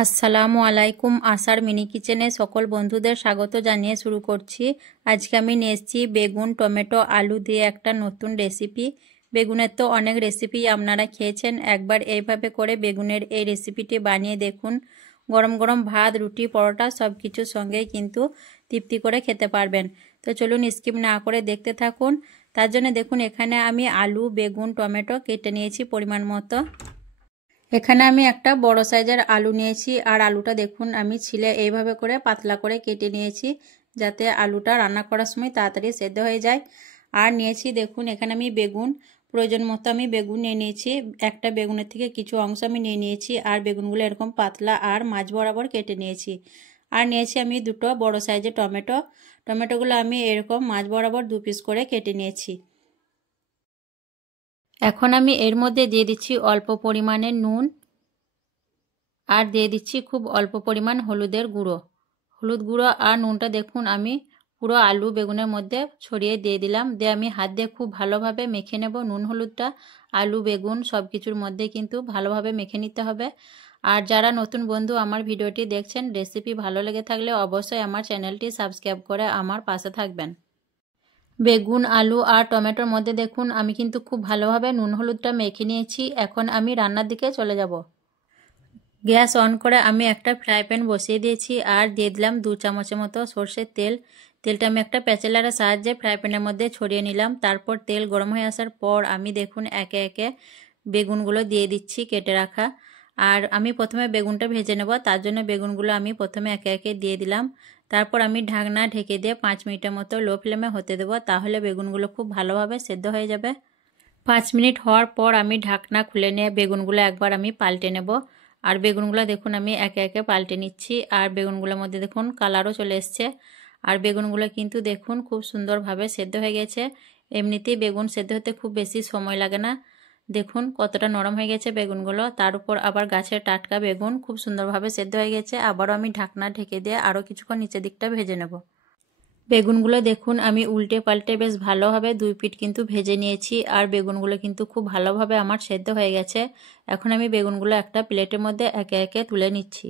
আসসালামু আলাইকুম। আশার মিনি কিচেনে সকল বন্ধুদের স্বাগত জানিয়ে শুরু করছি। আজকে আমি নিয়ে এসেছি বেগুন, টমেটো, আলু দিয়ে একটা নতুন রেসিপি। বেগুনের তো অনেক রেসিপি আপনারা খেয়েছেন, একবার এইভাবে করে বেগুনের এই রেসিপিটি বানিয়ে দেখুন। গরম গরম ভাত, রুটি, পরোটা সব কিছুর সঙ্গেই কিন্তু তৃপ্তি করে খেতে পারবেন। তো চলুন স্কিপ না করে দেখতে থাকুন। তার জন্য দেখুন এখানে আমি আলু, বেগুন, টমেটো কেটে নিয়েছি পরিমাণ মতো। এখানে আমি একটা বড় সাইজের আলু নিয়েছি, আর আলুটা দেখুন আমি ছিলে এইভাবে করে পাতলা করে কেটে নিয়েছি, যাতে আলুটা রান্না করার সময় তাড়াতাড়ি সেদ্ধ হয়ে যায়। আর নিয়েছি দেখুন এখানে আমি বেগুন, প্রয়োজন মতো আমি বেগুন নিয়ে নিয়েছি। একটা বেগুনের থেকে কিছু অংশ আমি নিয়ে নিয়েছি, আর বেগুনগুলো এরকম পাতলা আর মাঝ বরাবর কেটে নিয়েছি। আর নিয়েছি আমি দুটো বড় সাইজের টমেটো। টমেটোগুলো আমি এরকম মাঝ বরাবর 2 পিস করে কেটে নিয়েছি। এখন আমি এর মধ্যে দিয়ে দিচ্ছি অল্প পরিমাণে নুন, আর দিয়ে দিচ্ছি খুব অল্প পরিমাণ হলুদের গুঁড়ো। হলুদ গুঁড়ো আর নুনটা দেখুন আমি পুরো আলু বেগুনের মধ্যে ছড়িয়ে দিয়ে দিলাম। দিয়ে আমি হাত দিয়ে খুব ভালোভাবে মেখে নেব। নুন হলুদটা আলু বেগুন সব কিছুর মধ্যে কিন্তু ভালোভাবে মেখে নিতে হবে। আর যারা নতুন বন্ধু আমার ভিডিওটি দেখছেন, রেসিপি ভালো লেগে থাকলে অবশ্যই আমার চ্যানেলটি সাবস্ক্রাইব করে আমার পাশে থাকবেন। বেগুন, আলু আর টমেটোর মধ্যে দেখুন আমি কিন্তু খুব ভালোভাবে নুন হলুদটা মেখে নিয়েছি। এখন আমি রান্নার দিকে চলে যাব। গ্যাস অন করে আমি একটা ফ্রাই প্যান বসিয়ে দিয়েছি, আর দিয়ে দিলাম 2 চামচের মতো সর্ষের তেল। তেলটা আমি একটা প্যাচেলারের সাহায্যে ফ্রাই প্যানের মধ্যে ছড়িয়ে নিলাম। তারপর তেল গরম হয়ে আসার পর আমি দেখুন একে একে বেগুনগুলো দিয়ে দিচ্ছি কেটে রাখা। আর আমি প্রথমে বেগুনটা ভেজে নেব, তার জন্য বেগুনগুলো আমি প্রথমে একে একে দিয়ে দিলাম। তারপর আমি ঢাকনা ঢেকে দিয়ে 5 মিনিটের মতো লো ফ্লেমে হতে দেবো, তাহলে বেগুনগুলো খুব ভালোভাবে সেদ্ধ হয়ে যাবে। 5 মিনিট হওয়ার পর আমি ঢাকনা খুলে নিয়ে বেগুনগুলো একবার আমি পাল্টে নেব। আর বেগুনগুলো দেখুন আমি একে একে পাল্টে নিচ্ছি, আর বেগুনগুলোর মধ্যে দেখুন কালারও চলে এসছে। আর বেগুনগুলো কিন্তু দেখুন খুব সুন্দরভাবে সেদ্ধ হয়ে গেছে। এমনিতেই বেগুন সেদ্ধ হতে খুব বেশি সময় লাগে না। দেখুন কতটা নরম হয়ে গেছে বেগুনগুলো, তার উপর আবার গাছের টাটকা বেগুন, খুব সুন্দরভাবে সেদ্ধ হয়ে গেছে। আবারও আমি ঢাকনা ঢেকে দিয়ে আরও কিছুক্ষণ নিচের দিকটা ভেজে নেব। বেগুনগুলো দেখুন আমি উল্টে পাল্টে বেশ ভালোভাবে 2 পিঠ কিন্তু ভেজে নিয়েছি, আর বেগুনগুলো কিন্তু খুব ভালোভাবে আমার সেদ্ধ হয়ে গেছে। এখন আমি বেগুনগুলো একটা প্লেটের মধ্যে একে একে তুলে নিচ্ছি।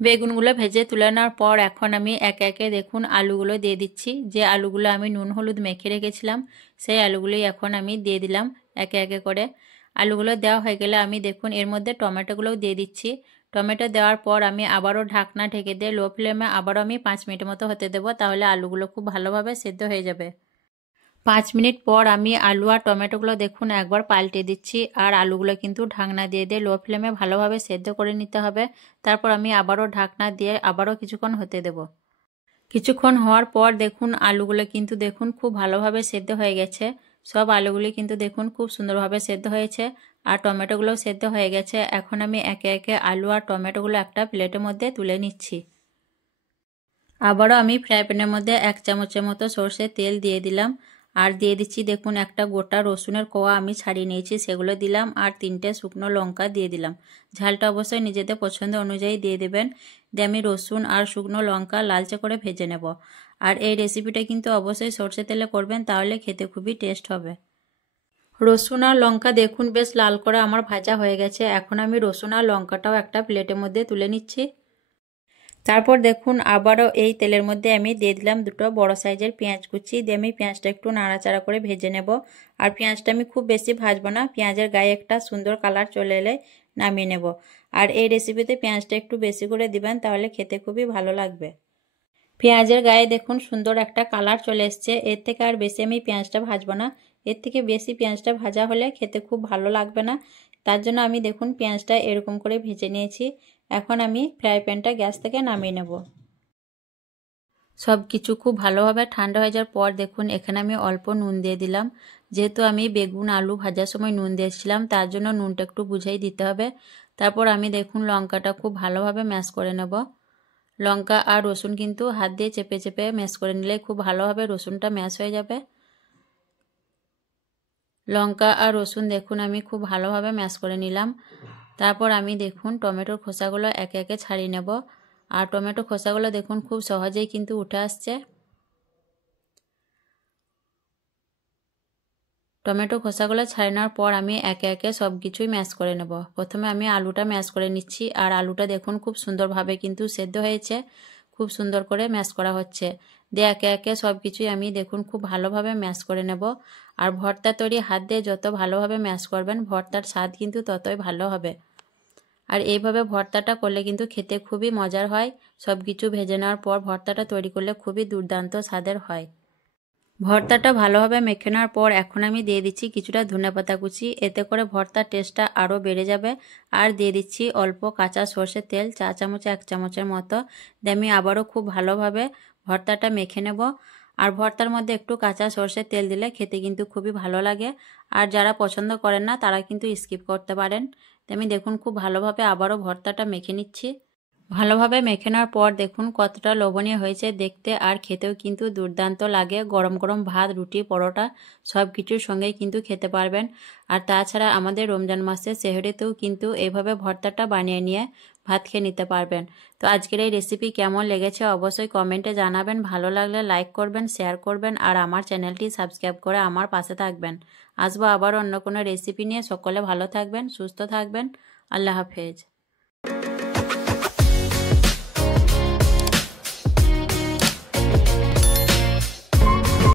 বেগুনগুলো ভেজে তুলে নেওয়ার পর এখন আমি একে একে দেখুন আলুগুলো দিয়ে দিচ্ছি। যে আলুগুলো আমি নুন হলুদ মেখে রেখেছিলাম, সেই আলুগুলোই এখন আমি দিয়ে দিলাম একে একে করে। আলুগুলো দেওয়া হয়ে গেলে আমি দেখুন এর মধ্যে টমেটোগুলোও দিয়ে দিচ্ছি। টমেটো দেওয়ার পর আমি আবারও ঢাকনা ঢেকে দিয়ে লো ফ্লেমে আবারও আমি 5 মিনিটের মতো হতে দেবো, তাহলে আলুগুলো খুব ভালোভাবে সেদ্ধ হয়ে যাবে। 5 মিনিট পর আমি আলু আর টমেটোগুলো দেখুন একবার পাল্টে দিচ্ছি, আর আলুগুলো কিন্তু ঢাকনা দিয়ে দিয়ে লো ফ্লেমে ভালোভাবে সেদ্ধ করে নিতে হবে। তারপর আমি আবারও ঢাকনা দিয়ে আবারও কিছুক্ষণ হতে দেব। কিছুক্ষণ হওয়ার পর দেখুন আলুগুলো কিন্তু দেখুন খুব ভালোভাবে সেদ্ধ হয়ে গেছে। সব আলুগুলি কিন্তু দেখুন খুব সুন্দরভাবে সেদ্ধ হয়েছে, আর টমেটোগুলোও সেদ্ধ হয়ে গেছে। এখন আমি একে একে আলু আর টমেটোগুলো একটা প্লেটের মধ্যে তুলে নিচ্ছি। আবারও আমি ফ্রাই প্যানের মধ্যে 1 চামচের মতো সরষের তেল দিয়ে দিলাম, আর দিয়ে দিচ্ছি দেখুন একটা গোটা রসুনের কোয়া আমি ছাড়িয়ে নিয়েছি, সেগুলো দিলাম। আর 3টে শুকনো লঙ্কা দিয়ে দিলাম। ঝালটা অবশ্যই নিজেদের পছন্দ অনুযায়ী দিয়ে দেবেন। দিয়ে আমি রসুন আর শুকনো লঙ্কা লালচে করে ভেজে নেব। আর এই রেসিপিটা কিন্তু অবশ্যই সরষের তেলে করবেন, তাহলে খেতে খুবই টেস্ট হবে। রসুন আর লঙ্কা দেখুন বেশ লাল করে আমার ভাজা হয়ে গেছে। এখন আমি রসুন আর লঙ্কাটাও একটা প্লেটের মধ্যে তুলে নিচ্ছি। তারপর দেখুন আবারও এই তেলের মধ্যে আমি দিয়ে দিলাম 2টো বড় সাইজের পেঁয়াজ কুচি। দিয়ে আমি পেঁয়াজটা একটু নাড়াচাড়া করে ভেজে নেব। আর পেঁয়াজটা আমি খুব বেশি ভাজবো না, পেঁয়াজের গায়ে একটা সুন্দর কালার চলে এলে নামিয়ে নেব। আর এই রেসিপিতে পেঁয়াজটা একটু বেশি করে দিবেন, তাহলে খেতে খুবই ভালো লাগবে। পেঁয়াজের গায়ে দেখুন সুন্দর একটা কালার চলে এসছে। এর থেকে আর বেশি আমি পেঁয়াজটা ভাজবো না। এর থেকে বেশি পেঁয়াজটা ভাজা হলে খেতে খুব ভালো লাগবে না। তার জন্য আমি দেখুন পেঁয়াজটা এরকম করে ভেজে নিয়েছি। এখন আমি ফ্রাই প্যানটা গ্যাস থেকে নামিয়ে নেব। সব কিছু খুব ভালোভাবে ঠান্ডা হয়ে যাওয়ার পর দেখুন এখানে আমি অল্প নুন দিয়ে দিলাম। যেহেতু আমি বেগুন আলু ভাজার সময় নুন দিয়েছিলাম, তার জন্য নুনটা একটু বুঝেই দিতে হবে। তারপর আমি দেখুন লঙ্কাটা খুব ভালোভাবে ম্যাশ করে নেব। লঙ্কা আর রসুন কিন্তু হাত দিয়ে চেপে চেপে ম্যাশ করে নিলে খুব ভালোভাবে রসুনটা ম্যাশ হয়ে যাবে। লঙ্কা আর রসুন দেখুন আমি খুব ভালোভাবে ম্যাশ করে নিলাম। তারপর আমি দেখুন টমেটোর খোসাগুলো একে একে ছাড়িয়ে নেব। আর টমেটো খোসাগুলো দেখুন খুব সহজেই কিন্তু উঠে আসছে। টমেটো খোসাগুলো ছাড়িয়ে নেওয়ার পর আমি একে একে সব কিছুই ম্যাশ করে নেব। প্রথমে আমি আলুটা ম্যাশ করে নিচ্ছি, আর আলুটা দেখুন খুব সুন্দরভাবে কিন্তু সেদ্ধ হয়েছে, খুব সুন্দর করে ম্যাশ করা হচ্ছে। দিয়ে একে একে সব কিছুই আমি দেখুন খুব ভালোভাবে ম্যাশ করে নেব। আর ভর্তা তৈরি হাত দিয়ে যত ভালোভাবে ম্যাশ করবেন ভর্তার স্বাদ কিন্তু ততই ভালো হবে। আর এইভাবে ভর্তাটা করলে কিন্তু খেতে খুবই মজার হয়। সব কিছু ভেজে নেওয়ার পর ভর্তাটা তৈরি করলে খুবই দুর্দান্ত স্বাদের হয়। ভর্তাটা ভালোভাবে মেখে নেওয়ার পর এখন আমি দিয়ে দিচ্ছি কিছুটা ধনেপাতা কুচি, এতে করে ভর্তার টেস্টটা আরও বেড়ে যাবে। আর দিয়ে দিচ্ছি অল্প কাঁচা সর্ষের তেল, 1 চামচ 1 চামচের মতো। দিয়ে আমি আবারও খুব ভালোভাবে ভর্তাটা মেখে নেব। আর ভর্তার মধ্যে একটু কাঁচা সর্ষের তেল দিলে খেতে কিন্তু খুবই ভালো লাগে। আর যারা পছন্দ করেন না তারা কিন্তু স্কিপ করতে পারেন। আমি দেখুন খুব ভালোভাবে আবারও ভর্তাটা মেখে নিচ্ছি। ভালোভাবে মেখে নেওয়ার পর দেখুন কতটা লোভনীয় হয়েছে দেখতে, আর খেতেও কিন্তু দুর্দান্ত লাগে। গরম গরম ভাত, রুটি, পরোটা সব কিছুর সঙ্গেই কিন্তু খেতে পারবেন। আর তাছাড়া আমাদের রমজান মাসে সেহরিতেও কিন্তু এইভাবে ভর্তাটা বানিয়ে নিয়ে ভাত খেয়ে নিতে পারবেন। তো আজকের এই রেসিপি কেমন লেগেছে অবশ্যই কমেন্টে জানাবেন। ভালো লাগলে লাইক করবেন, শেয়ার করবেন, আর আমার চ্যানেলটি সাবস্ক্রাইব করে আমার পাশে থাকবেন। আসবো আবার অন্য কোনো রেসিপি নিয়ে। সকলে ভালো থাকবেন, সুস্থ থাকবেন। আল্লাহ হাফেজ।